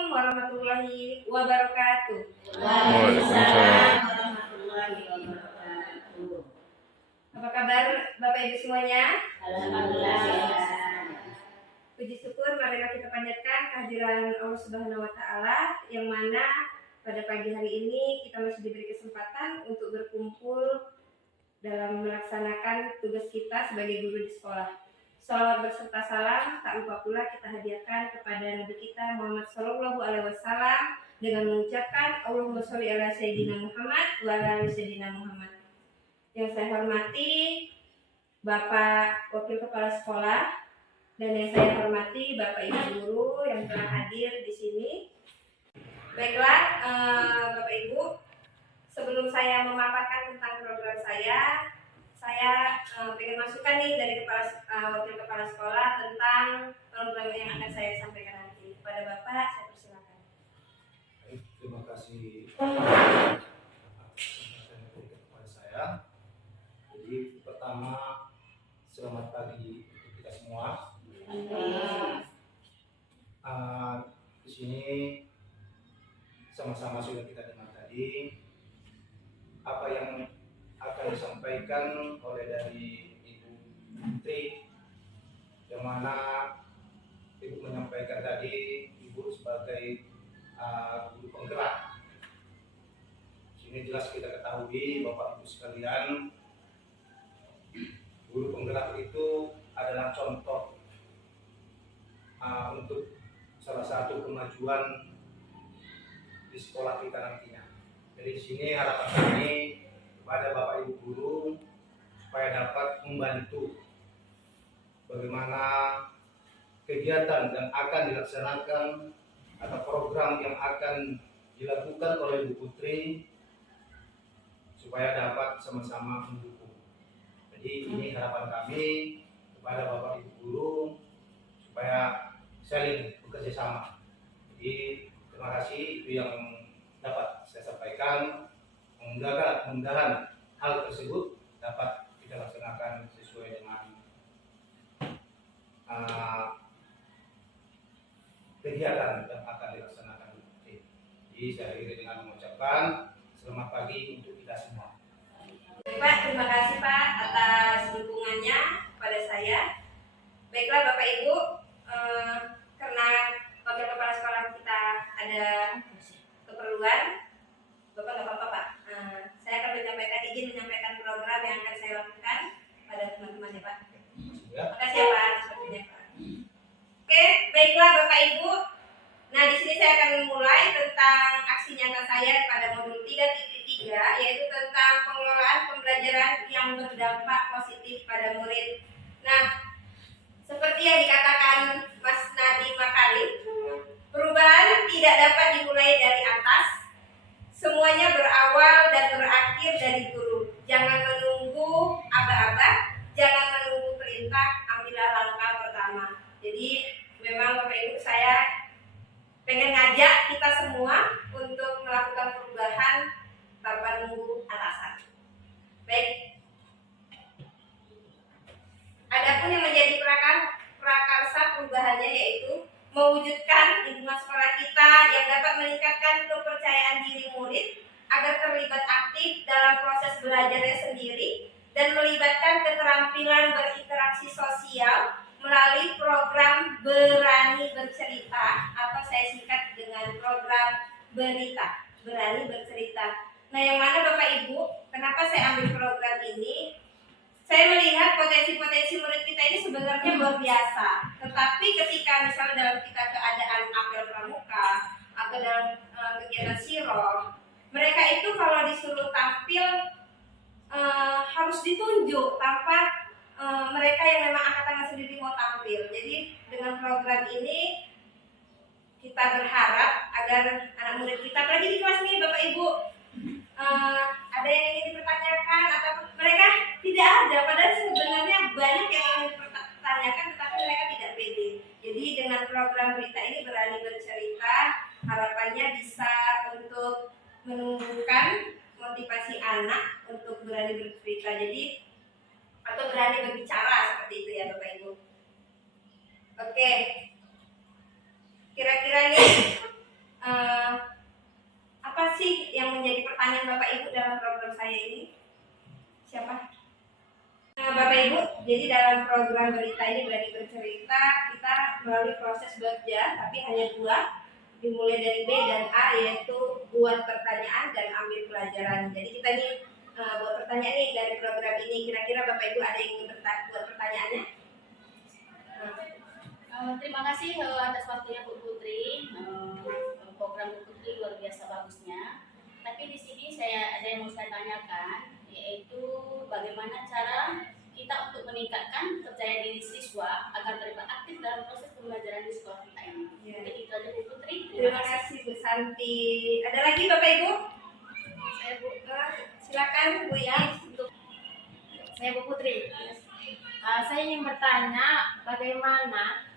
Assalamualaikum warahmatullahi wabarakatuh. Waalaikumsalam. warahmatullahi wabarakatuh. Apa kabar Bapak Ibu semuanya? Alhamdulillah sehat. Puji syukur marilah kita panjatkan kehadiran Allah Subhanahu wa taala yang mana pada pagi hari ini kita masih diberi kesempatan untuk berkumpul dalam melaksanakan tugas kita sebagai guru di sekolah. Salawat berserta salam tak lupa pula kita hadiahkan kepada Nabi kita Muhammad Sallallahu Alaihi Wasallam dengan mengucapkan Allahumma sholli ala Sayyidina Muhammad wa ala Sayyidina Muhammad. Yang saya hormati Bapak Wakil Kepala Sekolah dan yang saya hormati Bapak Ibu guru yang telah hadir di sini. Baiklah, Bapak Ibu, sebelum saya memaparkan tentang program saya ingin masukkan nih dari Wakil Kepala Sekolah tentang program yang akan saya sampaikan nanti. Kepada Bapak, saya persilakan. Baik, terima kasih atas kesempatan yang diberikan kepada saya. Jadi pertama, selamat pagi untuk kita semua. Di sini sama-sama sudah kita dengar tadi apa yang akan disampaikan oleh dari Ibu Menteri, yang mana Ibu menyampaikan tadi Ibu sebagai guru penggerak. Sini jelas kita ketahui Bapak Ibu sekalian, guru penggerak itu adalah contoh untuk salah satu kemajuan di sekolah kita nantinya. Jadi di sini harapan kami kepada Bapak Ibu guru supaya dapat membantu bagaimana kegiatan yang akan dilaksanakan atau program yang akan dilakukan oleh Bu Putri supaya dapat sama-sama mendukung. Jadi ini harapan kami kepada Bapak Ibu guru supaya saling bekerja sama. Jadi terima kasih, itu yang dapat saya sampaikan. Mudah-mudahan hal tersebut dapat kita laksanakan sesuai dengan kegiatan yang akan dilaksanakan. Jadi saya akhiri dengan mengucapkan selamat pagi untuk kita semua. Pak, terima kasih Pak atas dukungannya kepada saya. Baiklah Bapak Ibu, karena Wakil Kepala Sekolah kita ada keperluan, Bapak nggak apa-apa Pak. Saya akan izin menyampaikan program yang akan saya lakukan pada teman-teman ya Pak. Terima kasih ya Pak atas waktunya Pak. Oke, baiklah Bapak Ibu. Nah, di sini saya akan memulai tentang aksi nyata saya pada modul 3.3, yaitu tentang pengelolaan pembelajaran yang berdampak positif pada murid. Nah, seperti yang dikatakan Mas Nadiem Makarim, perubahan tidak dapat dimulai dari atas. Semuanya berawal dan berakhir dari guru. Jangan menunggu aba-aba, jangan menunggu perintah, ambillah langkah pertama. Jadi memang Bapak Ibu, saya pengen ngajak kita semua untuk melakukan perubahan tanpa nunggu atasan. Baik. Adapun yang menjadi prakarsa perubahannya yaitu mewujudkan lingkungan sekolah kita yang dapat meningkatkan kepercayaan diri murid agar terlibat aktif dalam proses belajarnya sendiri dan melibatkan keterampilan berinteraksi sosial melalui program Berani Bercerita atau saya singkat dengan program Berita, Berani Bercerita. Nah, yang mana Bapak Ibu, kenapa saya ambil program ini? Saya melihat potensi-potensi murid kita ini sebenarnya luar biasa. Tetapi ketika misalnya dalam kita keadaan apel pramuka atau dalam kegiatan siro, mereka itu kalau disuruh tampil harus ditunjuk tanpa mereka yang memang angkat tangan sendiri mau tampil. Jadi dengan program ini kita berharap agar anak murid kita, apalagi di kelas ini Bapak Ibu, ada yang ingin dipertanyakan atau mereka tidak ada, padahal sebenarnya banyak yang ingin dipertanyakan tetapi mereka tidak pede. Jadi dengan program Berita ini Berani Bercerita, harapannya bisa untuk menumbuhkan motivasi anak untuk berani bercerita, jadi atau berani berbicara seperti itu ya Bapak Ibu. Oke, kira-kira nih saya ini? Siapa? Nah, Bapak Ibu, jadi dalam program berita ini Berani Bercerita, kita melalui proses bekerja, tapi hanya dua, dimulai dari B dan A, yaitu buat pertanyaan dan ambil pelajaran. Jadi kita ini buat pertanyaan nih dari program ini. Kira-kira Bapak Ibu ada yang ingin buat pertanyaannya? Terima kasih atas waktunya Bu Putri. Program Bu Putri luar biasa bagusnya. Tapi di sini ada yang mau saya tanyakan, yaitu bagaimana cara kita untuk meningkatkan percaya diri siswa agar terlibat aktif dalam proses pembelajaran di sekolah kita ini. Ya. Mungkin itu aja Bu Putri. Terima kasih Bu Santi. Ada lagi Bapak Ibu? Saya Bu. Silakan Bu ya. Saya Bu Putri. Saya ingin bertanya bagaimana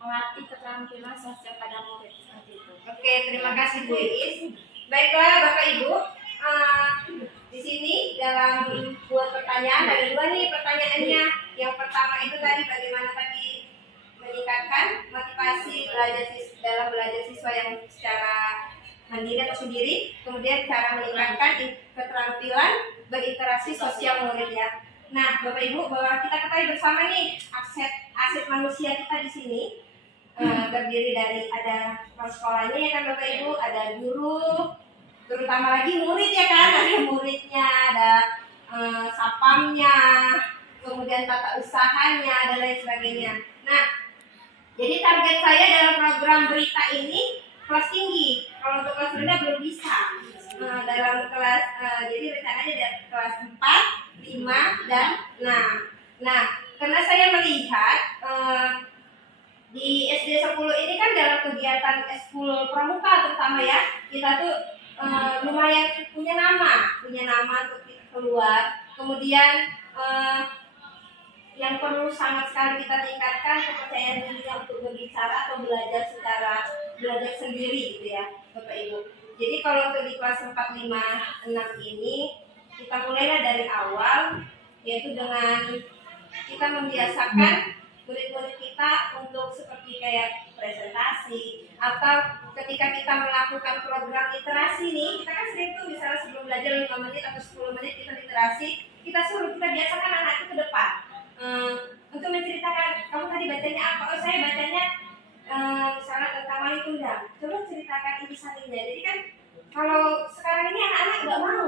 melatih keterampilan sosial pada murid seperti itu. Oke, terima kasih Bu Iis. Baiklah Bapak Ibu, di sini dalam buat pertanyaan ada dua nih pertanyaannya. Yang pertama itu tadi bagaimana tadi meningkatkan motivasi dalam belajar siswa yang secara mandiri atau sendiri, kemudian cara meningkatkan keterampilan berinteraksi sosial murid ya. Nah, Bapak Ibu, bahwa kita ketahui bersama nih aset manusia kita di sini terdiri dari ada kepala sekolahnya ya kan Bapak Ibu, ada guru, terutama lagi murid ya kan, ada muridnya, ada sapamnya, kemudian tata usahanya dan lain sebagainya. Nah, jadi target saya dalam program berita ini kelas tinggi. Kalau untuk kelas rendah belum bisa. Dalam kelas jadi rencananya dari kelas 4, 5 dan 6. Nah, karena saya melihat di SD 10 ini kan dalam kegiatan eskul pramuka terutama ya, kita tuh lumayan punya nama untuk kita keluar. Kemudian yang perlu sangat sekali kita tingkatkan kepercayaan diri untuk berbicara atau belajar sendiri gitu ya Bapak Ibu. Jadi kalau untuk di kelas 4, 5, 6 ini kita mulailah dari awal, yaitu dengan kita membiasakan murid-murid kita untuk seperti kayak presentasi, atau ketika kita melakukan program literasi nih, kita kan sering tuh misalnya sebelum belajar 5 menit atau 10 menit kita literasi, kita biasakan anak itu ke depan untuk menceritakan, kamu tadi bacanya apa? Oh saya bacanya misalnya tentang Wali Tunggal, coba ceritakan intisarinya. Jadi kan kalau sekarang ini anak-anak nggak mau,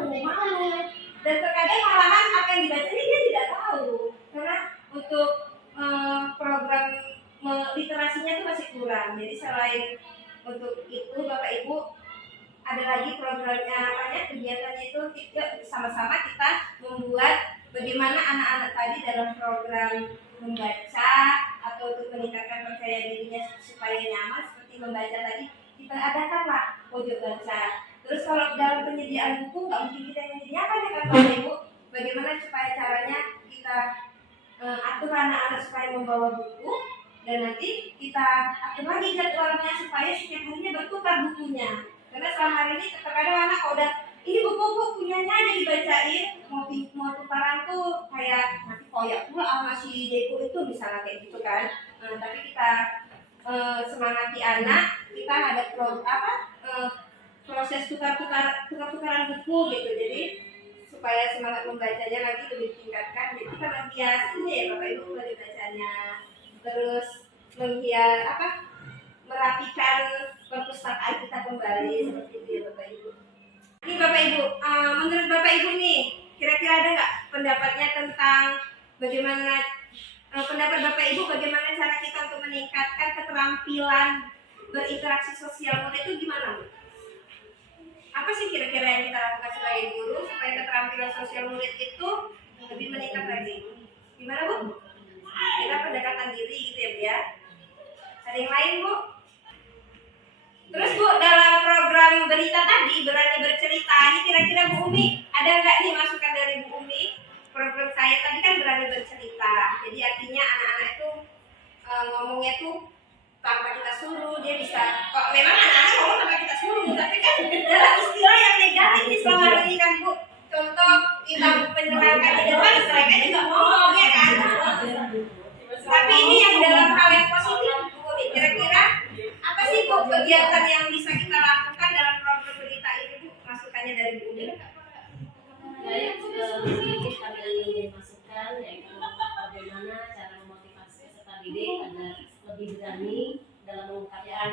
dan terkadang malahan apa yang dibacanya dia tidak tahu, karena untuk program literasinya itu masih kurang. Jadi selain untuk itu Bapak Ibu ada lagi programnya kegiatannya itu sama-sama kita membuat bagaimana anak-anak tadi dalam program membaca atau untuk meningkatkan percaya dirinya supaya nyaman seperti membaca tadi, kita adakanlah pojok baca. Terus kalau dalam penyediaan buku nggak mungkin kita yang menyediakan ya kan Bapak Ibu, bagaimana supaya caranya kita atur anak-anak supaya membawa buku, dan nanti kita atur lagi jadwalnya supaya setiap harinya bertukar bukunya. Karena selama hari ini terkadang anak kalau udah ini buku punyanya aja dibacain, mau tukaran tuh kayak nanti koyak pula sama si Deku itu misalnya kayak gitu kan. Tapi kita semangati anak, kita ada proses tukar-tukaran buku gitu. Jadi supaya semangat membacanya lagi lebih ditingkatkan. Jadi kita menghiasnya ya Bapak Ibu dari bacanya, terus merapikan perpustakaan kita kembali seperti itu ya Bapak Ibu. Ini Bapak Ibu, menurut Bapak Ibu nih, kira-kira ada nggak pendapatnya tentang bagaimana pendapat Bapak Ibu bagaimana cara kita untuk meningkatkan keterampilan berinteraksi sosial murid itu gimana Bu? Apa sih kira-kira yang kita lakukan sebagai guru supaya keterampilan sosial murid itu lebih meningkat lagi? Gimana Bu? Kita pendekatan diri gitu ya Bu ya. Ada yang lain Bu? Terus Bu, dalam program berita tadi Berani Bercerita, ini kira-kira Bu Umi ada nggak nih masukan dari Bu Umi? Program saya tadi kan Berani Bercerita, jadi artinya anak-anak itu ngomongnya tuh tanpa kita suruh, dia bisa. Kok memang anak-anak ngomong tanpa kita suruh, tapi kan dalam istilah yang negatif nih selama ini kan Bu. Contoh kita menerangkan di depan, mereka juga ngomong ya kan. Tapi ini yang dalam hal yang positif Bu Umi, kira-kira apa sih Bu kegiatan yang bisa kita lakukan dalam program berita ini Bu? Masukannya dari Bu Umi. Jadi sedikit kami ingin masukan, yaitu bagaimana cara memotivasi peserta didik agar lebih berani dalam mengungkapkan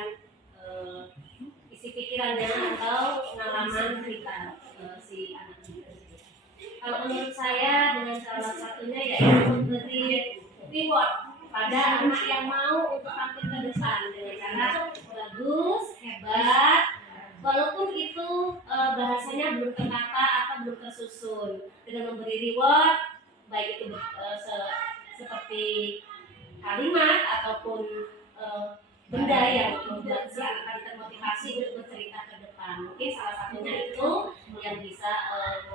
isi pikirannya atau pengalaman cerita si anak didik. Kalau menurut saya dengan salah satunya yaitu memberi reward pada anak yang mau untuk tampil ke depan dengan cara bagus, hebat, walaupun itu bahasanya belum tertata atau belum tersusun, dengan memberi reward baik itu seperti kalimat ataupun benda yang membuat si anak tadi termotivasi untuk bercerita ke depan. Mungkin salah satunya itu yang bisa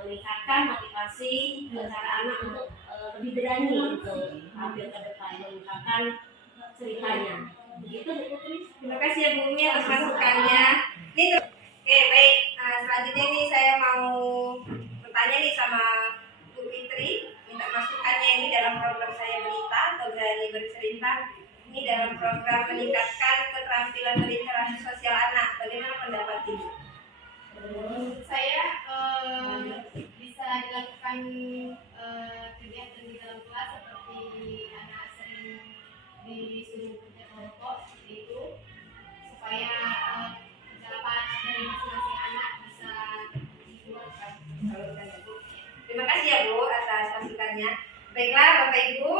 meningkatkan motivasi cara anak untuk lebih berani untuk tampil ke depan, mengungkapkan ceritanya. Begitu Bu Putri. Terima kasih ya Bu Umi atas masukannya. Oke, baik. Selanjutnya nih saya mau bertanya nih sama Bu Fitri, minta masukannya ini dalam program saya Berita atau Berani Bercerita. Ini dalam program meningkatkan keterampilan literasi sosial anak. Bagaimana pendapat Ibu? Saya bisa dilakukan kegiatan di dalam kelas seperti anak sering disuruh kerja kelompok seperti itu, supaya pendapat dari masing-masing anak bisa dikeluarkan. Terima kasih ya Bu atas masukannya. Baiklah Bapak Ibu,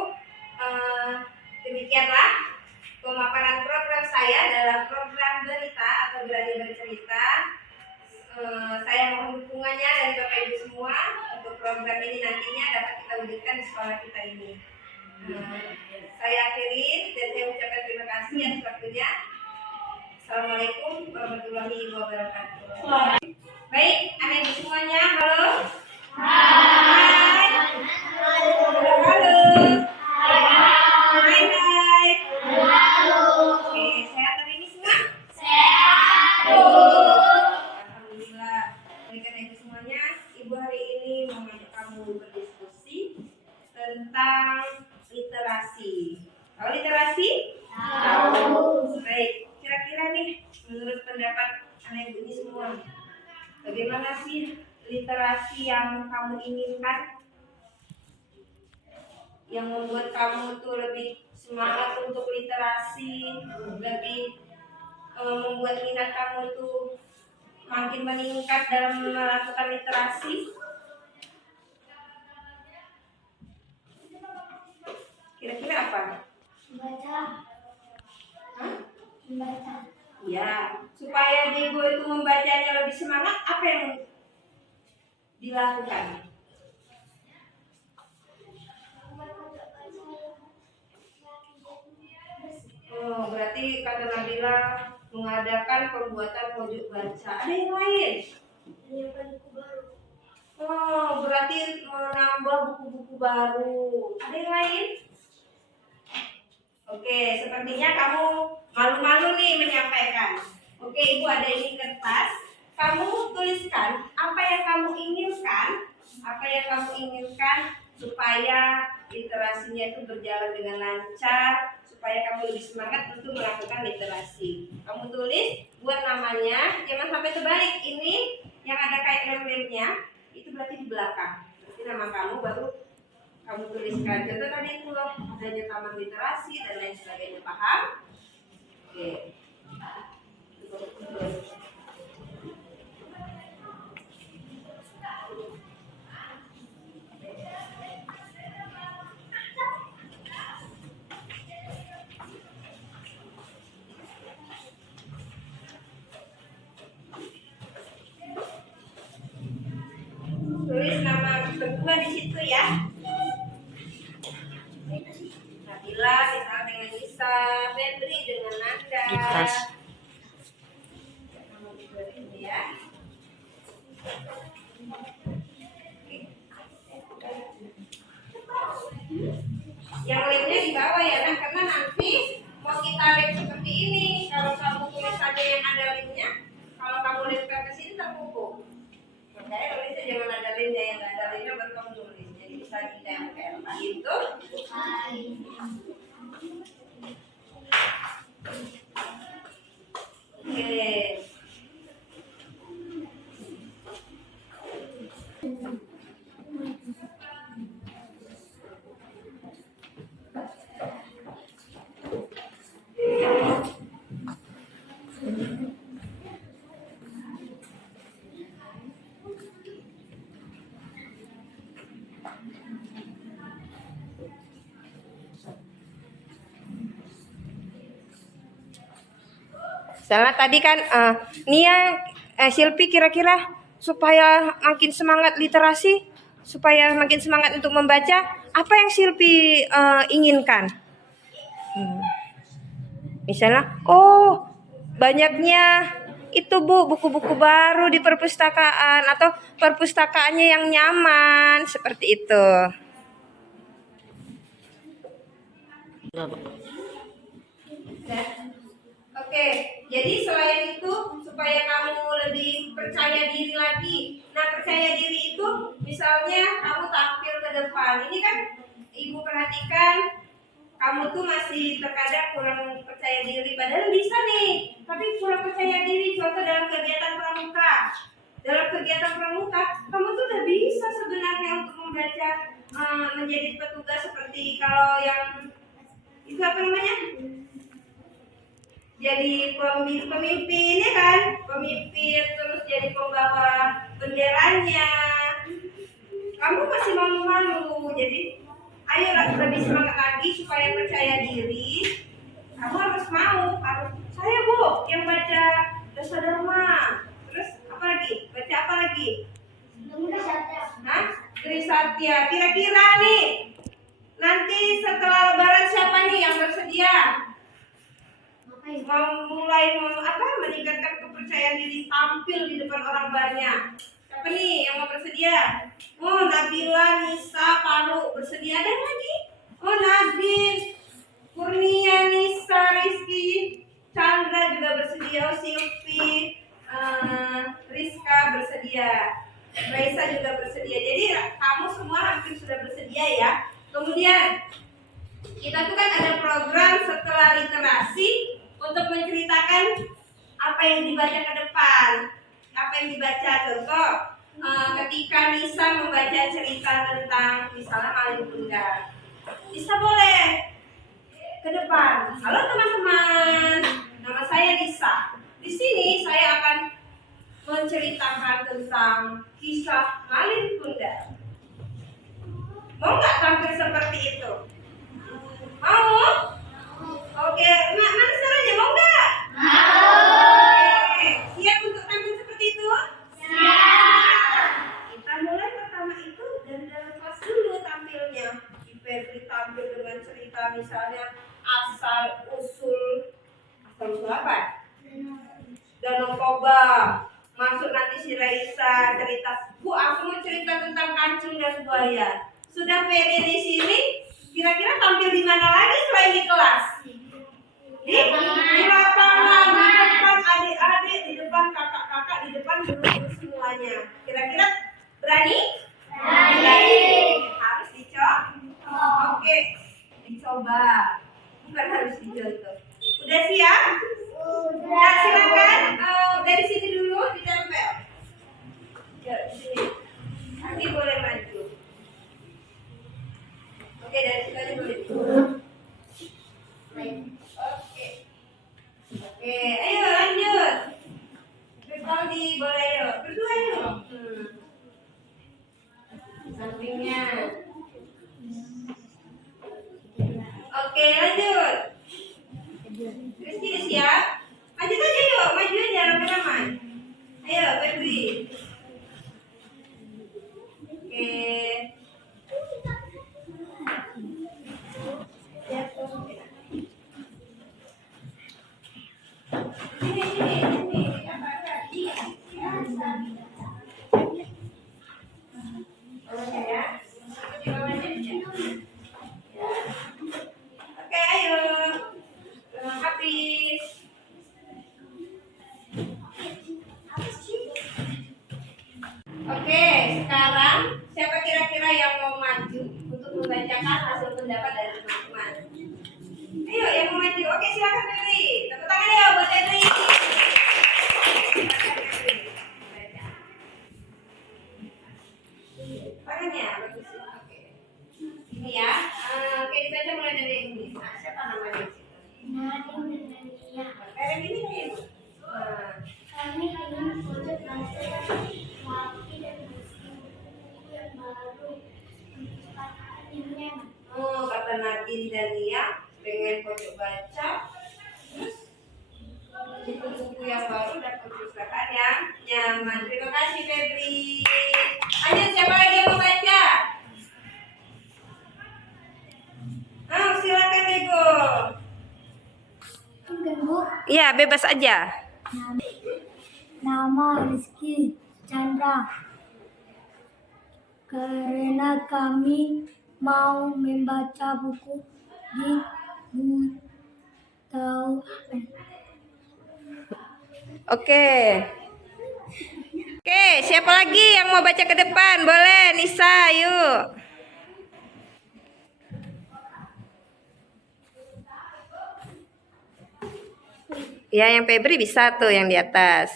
demikianlah pemaparan program saya dalam program Berita atau Berani Bercerita. Saya mohon dukungannya dari Bapak Ibu semua untuk program ini nantinya dapat kita wujudkan di sekolah kita ini. Saya akhiri dan saya ucapkan terima kasih atas waktunya. Assalamualaikum warahmatullahi wabarakatuh. Baik, anak ibu semuanya, halo. Hai. Halo. Hai. Halo. Oke, sehat hari ini semua? Sehat. Alhamdulillah. Baik anak ibu semuanya, ibu hari ini mau ngajak kamu berdiskusi tentang literasi. Tahu literasi? Tahu. Baik, kira-kira nih menurut pendapat anak ibu ini semua, bagaimana sih literasi yang kamu inginkan? Yang membuat kamu tuh lebih semangat untuk literasi, lebih membuat minat kamu tuh makin meningkat dalam melakukan literasi? Kira-kira apa? Membaca. Hah? Membaca. Ya, supaya Diego itu membacanya lebih semangat, apa yang dilakukan? Oh, berarti kata Nabila mengadakan pembuatan pojok baca. Ada yang lain? Menyiapkan buku baru. Oh, berarti menambah buku-buku baru. Ada yang lain? Oke, sepertinya kamu malu-malu nih menyampaikan. Oke, Ibu ada ini kertas. Kamu tuliskan apa yang kamu inginkan, supaya literasinya itu berjalan dengan lancar, supaya kamu lebih semangat untuk melakukan literasi. Kamu tulis, buat namanya, jangan sampai terbalik. Ini yang ada kayak lem-lemnya, itu berarti di belakang. Berarti nama kamu baru kamu tuliskan. Contoh tadi itu loh, adanya taman literasi dan lain sebagainya. Paham? Oke. Tulis nama berdua di situ ya. Nabila misal dengan Nisa, Febri dengan Nanda. Nama berdua ini ya. Yang lainnya di bawah ya, nah, karena nanti mau kita lem seperti ini. Kalau kamu tulisannya yang ada lemnya, kalau kamu lempar ke sini terpupuk. Makanya kalau bisa jangan ada lemnya, yang nggak ada lemnya baru kamu tulis. Jadi bisa ditempel gitu. Oke. Misalnya tadi kan Nia, Silpi kira-kira supaya makin semangat literasi, supaya makin semangat untuk membaca, apa yang Silpi inginkan? Misalnya, oh banyaknya itu Bu buku-buku baru di perpustakaan atau perpustakaannya yang nyaman seperti itu. Oke, jadi selain itu supaya kamu lebih percaya diri lagi. Nah, percaya diri itu misalnya kamu tampil ke depan. Ini kan Ibu perhatikan kamu tuh masih terkadang kurang percaya diri, padahal bisa nih, tapi kurang percaya diri. Contoh dalam kegiatan pramuka, kamu tuh udah bisa sebenarnya untuk membaca, menjadi petugas seperti kalau yang itu apa namanya? Jadi pemimpin ya kan, pemimpin terus jadi pembawa benderanya. Kamu masih malu-malu, jadi ayolah lebih semangat lagi supaya percaya diri. Kamu harus saya Bu yang baca Dasa Dharma. Terus apa lagi? Baca apa lagi? Trisatya. Kira-kira nih nanti setelah Lebaran siapa nih yang bersedia? Meningkatkan kepercayaan diri, tampil di depan orang banyak. Siapa nih yang mau bersedia? Oh, Nabila, Nisa, Paru bersedia. Ada lagi? Oh, Nadine, Kurnia, Nisa, Rizky, Chandra juga bersedia. Oh, Silvi, Rizka bersedia. Raisa juga bersedia. Jadi kamu semua hampir sudah bersedia ya. Kemudian kita tuh kan ada program setelah literasi untuk menceritakan apa yang dibaca ke depan. Apa yang dibaca, contoh ketika Nisa membaca cerita tentang misalnya Malin Kundang, Nisa boleh ke depan. Halo teman-teman, nama saya Nisa. Di sini saya akan menceritakan tentang kisah Malin Kundang. Mau nggak tampil seperti itu? Mau? Oke, mana suaranya, mau nggak? Oke, siap untuk tampil seperti itu? Siap. Kita mulai pertama itu dari dalam kelas dulu tampilnya. Febri tampil dengan cerita misalnya asal usul apa? Danau Toba. Masuk nanti si Raisa cerita, Bu aku mau cerita tentang kancing dan buaya. Sudah pede di sini, kira-kira tampil di mana lagi selain di kelas? Di lapangan, di depan adik-adik, di depan kakak-kakak, di depan guru-guru semuanya. Kira-kira berani? Berani. Harus dicoba. Oke, dicoba. Bukan harus dicontoh. Udah siap? Udah. Silakan dari sini dulu ditempel. Ya, di sini. Nanti boleh maju. Oke, dari situ aja boleh. Oke, ayo lanjut. Berbaldi boleh yuk. Berdua yuk. Sampingnya. Oke, lanjut. Rizky udah siap? Maju aja yuk, maju aja rame-rame. Ayo, Febri. Oke. Oke, ayo. Habis. Oke, sekarang siapa kira-kira yang mau maju untuk membacakan hasil pendapat dari teman-teman? Ayo, yang mau maju. Oke, silakan Febri. Tepuk tangan ya buat Febri. Tangannya bagus. Oke. Ini ya. Oke, dibaca mulai dari ini. Nah, siapa namanya? Karen ini kan Ibu. Kami ingin project belajar laki dan buku yang baru kecepatan. Oh, kata Nadine dan Nia pengen pojok baca. Terus nyaman. Terima kasih Febri. Lanjut, siapa lagi yang mau baca? Silakan Nego. Iya, bebas aja. Nama Rizky Chandra. Karena kami mau membaca buku di Butau. Oke. Oke, siapa lagi yang mau baca ke depan? Boleh, Nisa, yuk. Ya, yang Febri bisa tuh yang di atas.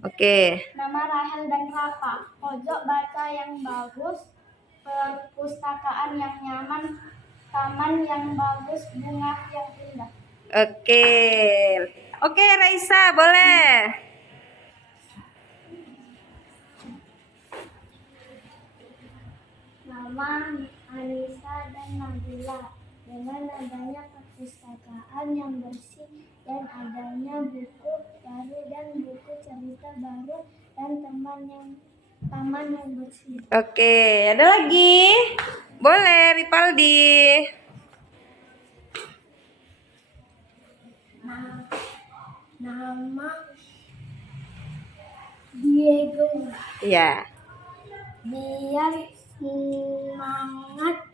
Oke. Nama Rahel dan Rafa. Pojok baca yang bagus, perpustakaan yang nyaman, taman yang bagus, bunga yang indah. Oke. Oke, Raisa, boleh. Nama Anissa dan Nabila. Dengan adanya perpustakaan yang bersih dan adanya buku baru dan buku cerita baru dan taman yang bersih. Oke, ada lagi? Boleh, Ripaldi. Nama Diego. Ya. Biar semangat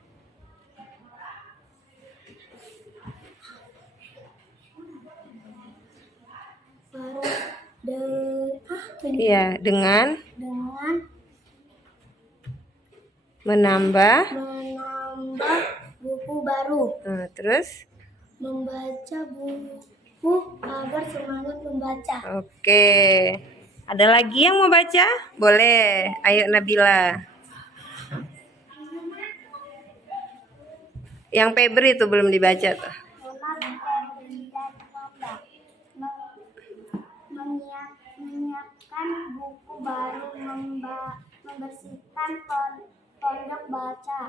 Iya, dengan menambah buku baru. Terus? Membaca buku agar semangat membaca. Oke. Ada lagi yang mau baca? Boleh. Ayo Nabila. Yang Febri itu belum dibaca tuh. Menyiapkan buku baru, membersihkan pondok baca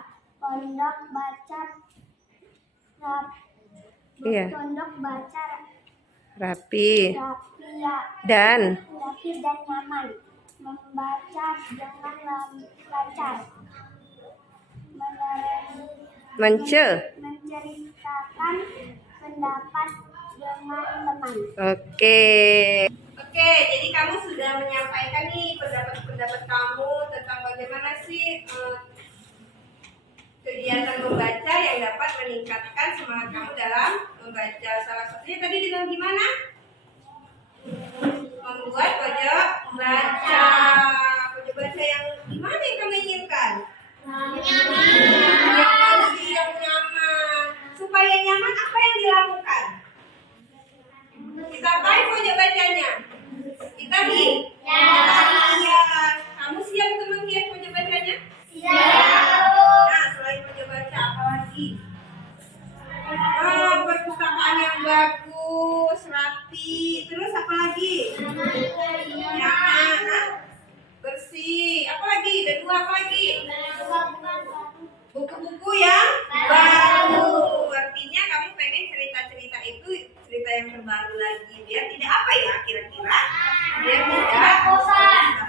Iya. pondok baca Rapi rapi dan nyaman, membaca dengan lancar, menceritakan pendapat dengan teman. Oke, jadi kamu sudah menyampaikan nih pendapat kamu tentang bagaimana sih kegiatan membaca yang dapat meningkatkan semangat kamu dalam membaca. Salah satunya tadi dengan gimana? Membuat pojok baca. Pojok baca yang gimana yang kamu inginkan? Yang nyaman. Supaya nyaman, apa yang dilakukan? Kita apain pojok bacanya? Kita hias. Kamu siap untuk menghias pojok bacanya? Nah, selain pojok baca, apa lagi? Perpustakaan yang bagus, rapi. Terus apa lagi? Nyaman, bersih. Apa lagi? Dan dua apa lagi? Buku-buku yang baru. Artinya kamu pengen cerita-cerita itu cerita yang terbaru lagi. Biar tidak apa ya kira-kira? Biar tidak bosan.